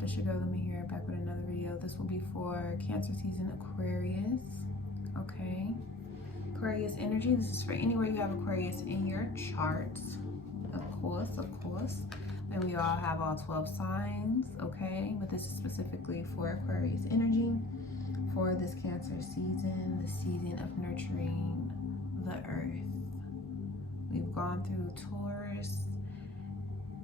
up? This your girl, Let Me Hear, back with another video. This will be for Cancer season, Aquarius. Okay. Aquarius energy. This is for anywhere you have Aquarius in your charts. Of course. And we all have all 12 signs, okay? But this is specifically for Aquarius energy for this Cancer season, the season of nurturing the earth. We've gone through Taurus.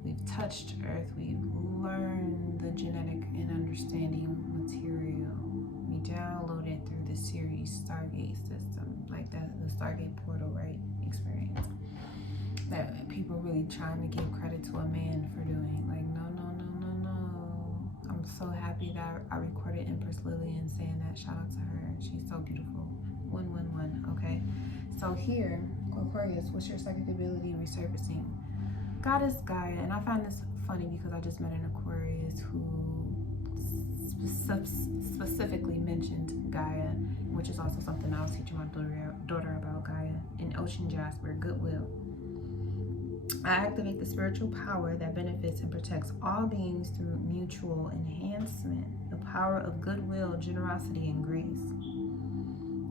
We've touched Earth. We've learned the genetic and understanding material. We downloaded through the series Stargate system, like the Stargate portal, right? Experience that people really trying to give credit to a man for doing. Like, no. I'm so happy that I recorded Empress Lillian saying that. Shout out to her. She's so beautiful. 111. Okay. So here, Aquarius, what's your psychic ability resurfacing? Goddess Gaia, and I find this funny because I just met an Aquarius who specifically mentioned Gaia, which is also something I was teaching my daughter about Gaia, in Ocean Jasper, Goodwill. I activate the spiritual power that benefits and protects all beings through mutual enhancement, the power of goodwill, generosity, and grace.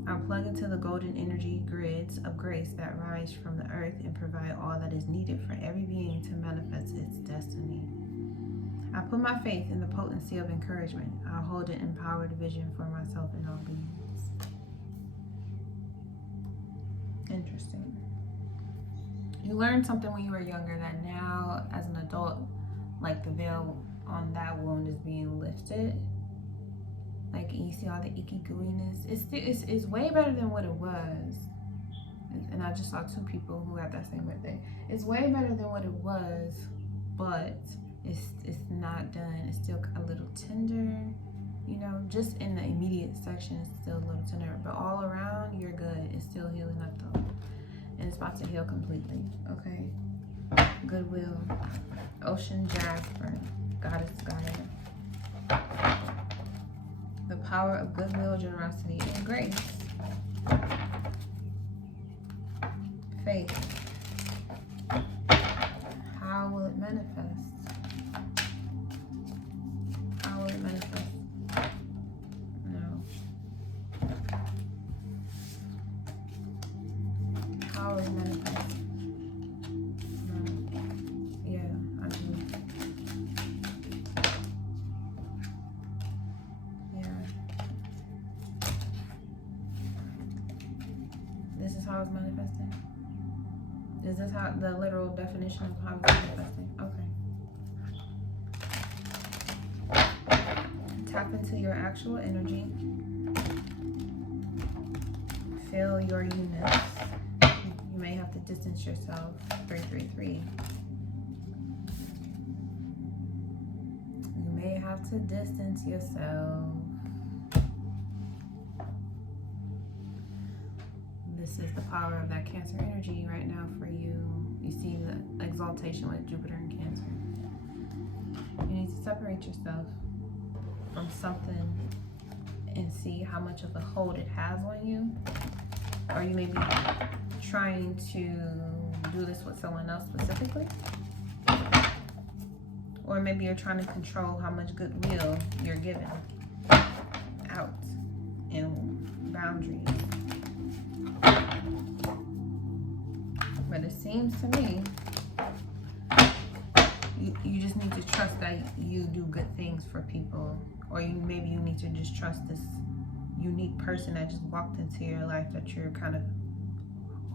I plug into the golden energy grids of grace that rise from the earth and provide all that is needed for every being to manifest its destiny. I put my faith in the potency of encouragement. I hold an empowered vision for myself and all beings. Interesting. You learned something when you were younger that now, as an adult, like the veil on that wound is being lifted. Like, you see all the icky gooiness. It's way better than what it was. And I just saw two people who had that same birthday. It's way better than what it was, but it's not done. It's still a little tender. You know, just in the immediate section, it's still a little tender. But all around, you're good. It's still healing up though. And it's about to heal completely. Okay. Goodwill. Ocean Jasper. Goddess Gaia. The power of goodwill, generosity, and grace. Faith. How will it manifest? How will it manifest? No. How will it manifest? No. Yeah, I do. This is how it's manifesting? Is this how the literal definition of how it's manifesting? Okay. Tap into your actual energy. Feel your units. You may have to distance yourself. 333. You may have to distance yourself. This is the power of that Cancer energy right now for you. You see the exaltation with Jupiter and Cancer. You need to separate yourself from something and see how much of a hold it has on you. Or you may be trying to do this with someone else specifically. Or maybe you're trying to control how much goodwill you're giving out and boundaries. But it seems to me you just need to trust that you do good things for people, or maybe you need to just trust this unique person that just walked into your life that you're kind of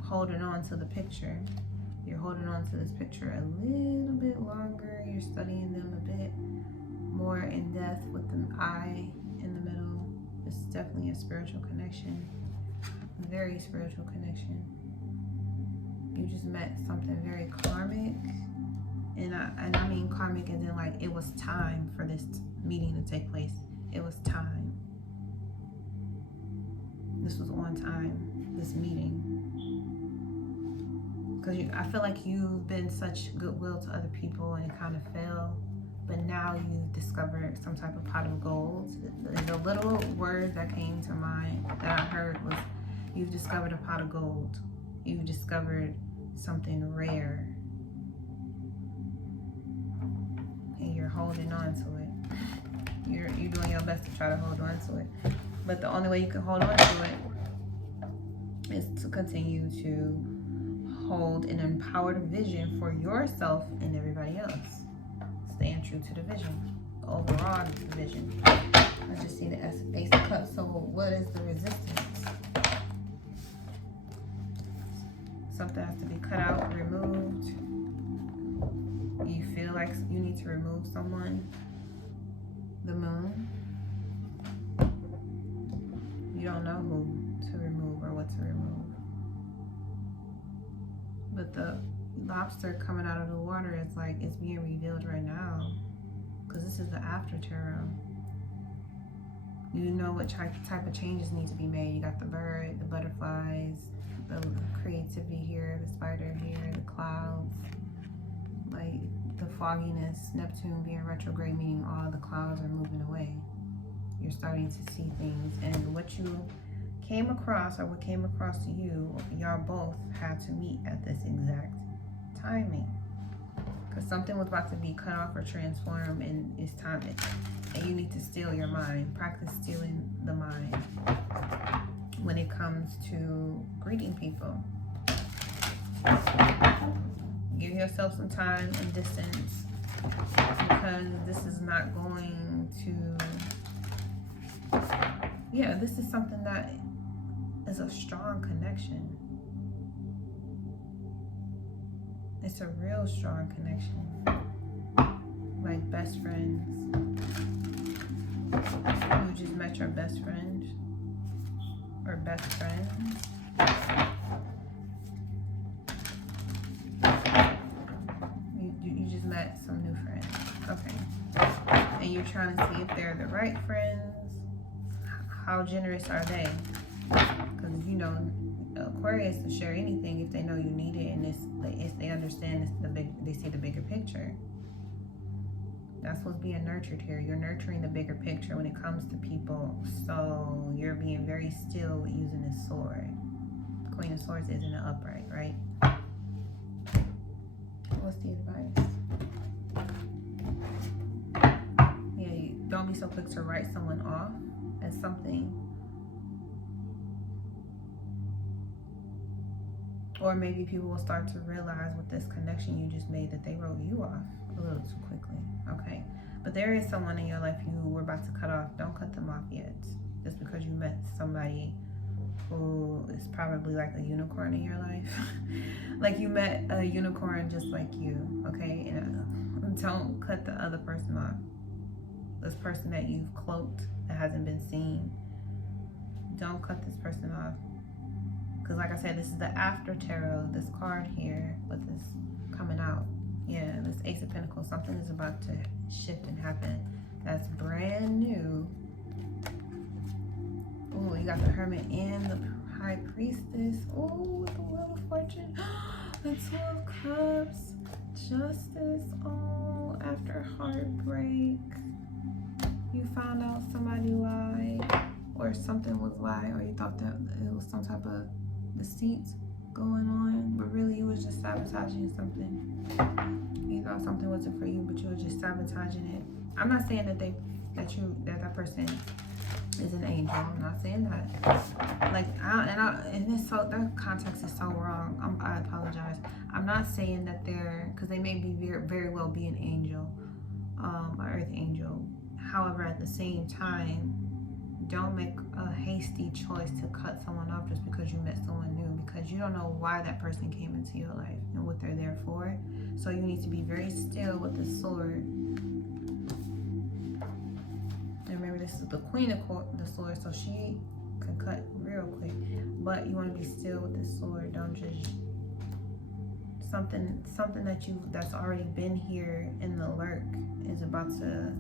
holding on to the picture. You're holding on to this picture a little bit longer. You're studying them a bit more in depth with an I in the middle. It's definitely a spiritual connection. Very spiritual connection. You just met something very karmic, and I mean karmic as in like it was time for this meeting to take place. It was time. This was on time, this meeting. Because I feel like you've been such goodwill to other people and it kind of failed, but now you've discovered some type of pot of gold. The little word that came to mind that I heard was, you've discovered a pot of gold. You've discovered something rare. And you're holding on to it. You're doing your best to try to hold on to it. But the only way you can hold on to it is to continue to hold an empowered vision for yourself and everybody else. Staying true to the vision. Overall vision. I just see the Ace of Cups. So what is the resistance? Something has to be cut out, removed. You feel like you need to remove someone. The Moon. You don't know who to remove or what to remove. But the lobster coming out of the water is like, it's being revealed right now. Because this is the after tarot. You know what type of changes need to be made. You got the bird, the butterflies, the creativity here, the spider here, the clouds. Like the fogginess, Neptune being retrograde, meaning all the clouds are moving away. You're starting to see things. And what you came across or what came across to you, y'all both had to meet at this exact timing. Because something was about to be cut off or transformed, and it's time. And you need to still your mind. Practice stealing the mind when it comes to greeting people. Give yourself some time and distance, because this is not going to, yeah, this is something that is a strong connection. It's a real strong connection. Like best friends. You just met your best friend or best friends. You just met some new friends. Okay. And you're trying to see if they're the right friends. How generous are they? Because you know, Aquarius will share anything if they know you need it, and if they understand they see the bigger picture. That's what's being nurtured here. You're nurturing the bigger picture when it comes to people. So you're being very still with using this sword. Queen of Swords isn't an upright, right? What's the advice? Yeah, don't be so quick to write someone off as something. Or maybe people will start to realize with this connection you just made that they wrote you off a little too quickly, okay? But there is someone in your life you were about to cut off. Don't cut them off yet. Just because you met somebody who is probably like a unicorn in your life. Like you met a unicorn just like you, okay? And don't cut the other person off. This person that you've cloaked, that hasn't been seen. Don't cut this person off. Because like I said, this is the after tarot, this card here with this coming out. Yeah, this Ace of Pentacles, something is about to shift and happen. That's brand new. Oh, you got the Hermit and the High Priestess. Oh, the Wheel of Fortune. The Two of Cups. Justice. Oh, after heartbreak, you found out somebody lied, or something was lied, or you thought that it was some type of deceit going on, but really you was just sabotaging something. You thought something wasn't for you, but you were just sabotaging it. I'm not saying that that person is an angel. I'm not saying that. Like, that context is so wrong. I apologize. I'm not saying that because they may be very well be an angel, an earth angel. However, at the same time, don't make a hasty choice to cut someone off just because you met someone new, because you don't know why that person came into your life and what they're there for. So you need to be very still with the sword. And remember, this is the Queen of the Sword, so she can cut real quick. But you want to be still with the sword. Don't just something that's already been here in the lurk is about to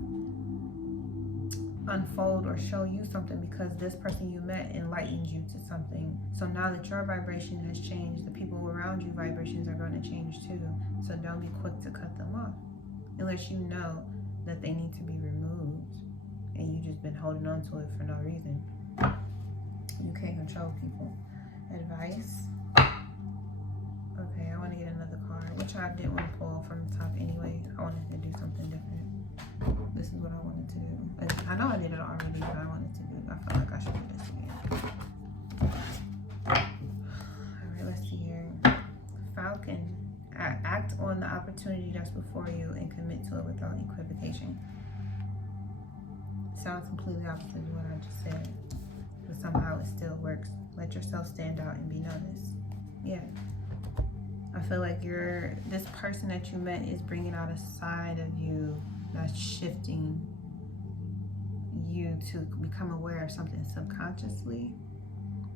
unfold or show you something, because this person you met enlightened you to something. So now that your vibration has changed, the people around you vibrations are going to change too. So don't be quick to cut them off unless you know that they need to be removed and you just been holding on to it for no reason. You can't control people. Advice. Okay, I want to get another card, which I didn't want to pull from the top anyway. I wanted to do something different. this is what I wanted to do. I know I did it already, but I wanted to do it. I felt like I should do this again. Alright, let's see here. Falcon. Act on the opportunity that's before you and commit to it without equivocation. Sounds completely opposite of what I just said, but somehow it still works. Let yourself stand out and be noticed. Yeah. I feel like this person that you met is bringing out a side of you that's shifting you to become aware of something subconsciously.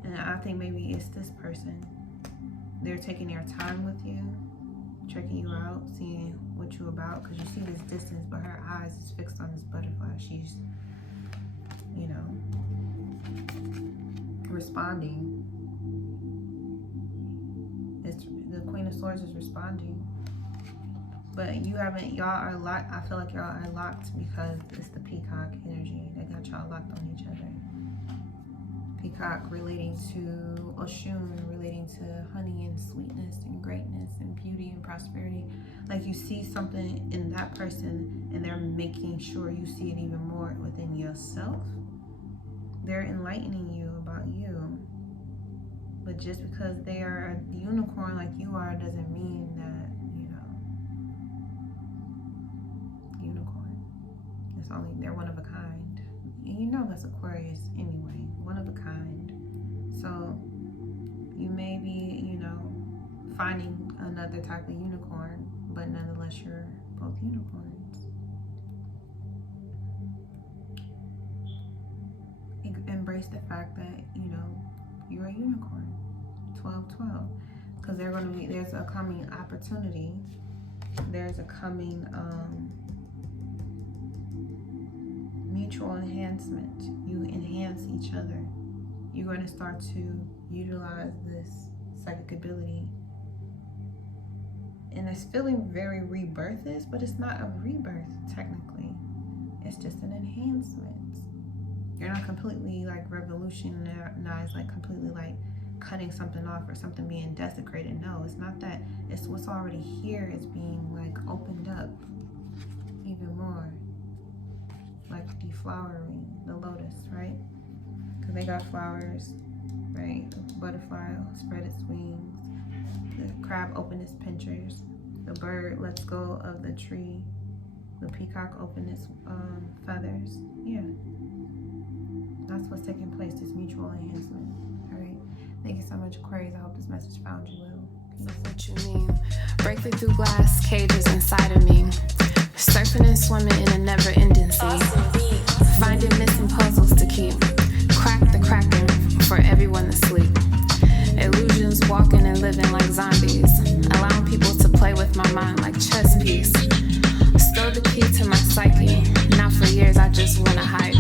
And I think maybe it's this person. They're taking their time with you, checking you out, seeing what you're about, because you see this distance, but her eyes is fixed on this butterfly. She's, you know, responding. It's the Queen of Swords is responding, but you haven't. Y'all are locked. I feel like y'all are locked because it's the peacock energy that got y'all locked on each other. Peacock relating to Oshun, relating to honey and sweetness and greatness and beauty and prosperity. Like you see something in that person and they're making sure you see it even more within yourself. They're enlightening you about you. But just because they are a unicorn like you are doesn't mean that, you know, unicorn. It's only, they're one of a kind. And you know that's Aquarius anyway, one of a kind. So you may be, you know, finding another type of unicorn, but nonetheless you're both unicorns. Embrace the fact that, you know, you're a unicorn. 12-12, because there's a coming opportunity. There's a coming mutual enhancement. You enhance each other. You're going to start to utilize this psychic ability, and it's feeling very rebirthist, but it's not a rebirth technically. It's just an enhancement. You're not completely like revolutionized, like completely like cutting something off or something being desecrated. No, it's not that. It's what's already here is being like opened up even more, like deflowering the lotus, right? Because they got flowers, right? The butterfly spread its wings, the crab opened its pincers, the bird lets go of the tree, the peacock opened its feathers. Yeah, that's what's taking place, this mutual enhancement. All right, thank you so much, Aquarius. I hope this message found you well. What you mean? Breaking through glass cages inside of me, surfing and swimming in a never-ending sea, finding missing puzzles to keep, crack the cracking for everyone to sleep. Illusions walking and living like zombies, allowing people to play with my mind like chess piece. Stole the key to my psyche. Now for years I just wanna hide